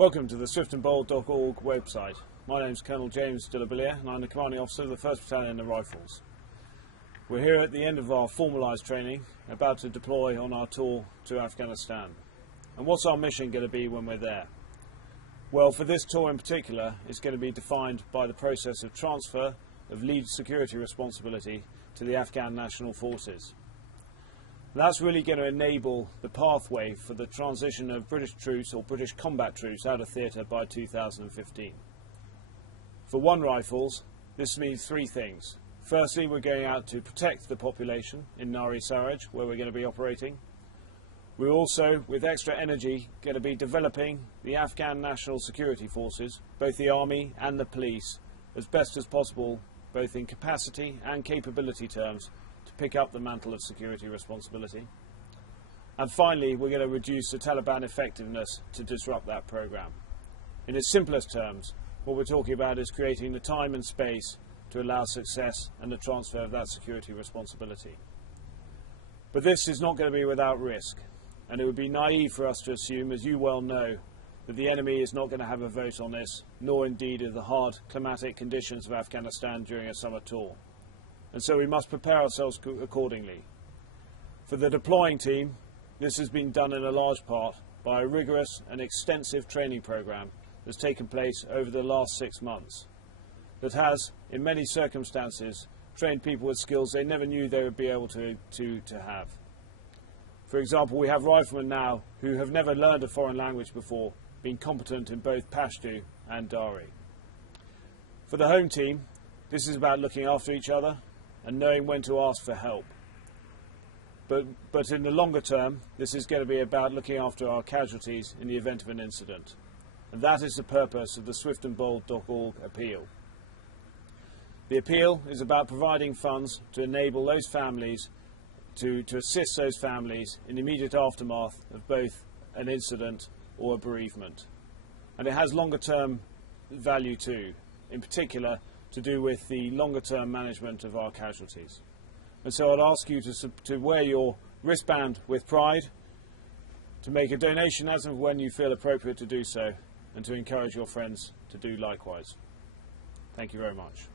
Welcome to the swiftandbold.org website. My name is Colonel James de la Billiere and I'm the Commanding Officer of the 1st Battalion of Rifles. We're here at the end of our formalised training, about to deploy on our tour to Afghanistan. And what's our mission going to be when we're there? Well, for this tour in particular, it's going to be defined by the process of transfer of lead security responsibility to the Afghan National Forces. That's really going to enable the pathway for the transition of British troops or British combat troops out of theatre by 2015. For One Rifles, this means three things. Firstly, we're going out to protect the population in Nari Saraj, where we're going to be operating. We're also, with extra energy, going to be developing the Afghan National Security Forces, both the Army and the police, as best as possible, both in capacity and capability terms, to pick up the mantle of security responsibility. And finally, we're going to reduce the Taliban effectiveness to disrupt that program. In its simplest terms, what we're talking about is creating the time and space to allow success and the transfer of that security responsibility. But this is not going to be without risk, and it would be naive for us to assume, as you well know, that the enemy is not going to have a vote on this, nor indeed of the hard climatic conditions of Afghanistan during a summer tour. And so we must prepare ourselves accordingly. For the deploying team, this has been done in a large part by a rigorous and extensive training program that's taken place over the last 6 months, that has, in many circumstances, trained people with skills they never knew they would be able to have. For example, we have riflemen now who have never learned a foreign language before, being competent in both Pashto and Dari. For the home team, this is about looking after each other and knowing when to ask for help. But in the longer term, this is going to be about looking after our casualties in the event of an incident. And that is the purpose of the swiftandbold.org appeal. The appeal is about providing funds to enable those families, to assist those families in the immediate aftermath of both an incident or a bereavement. And it has longer term value too, in particular to do with the longer term management of our casualties. And so I'd ask you to wear your wristband with pride, to make a donation as and when you feel appropriate to do so, and to encourage your friends to do likewise. Thank you very much.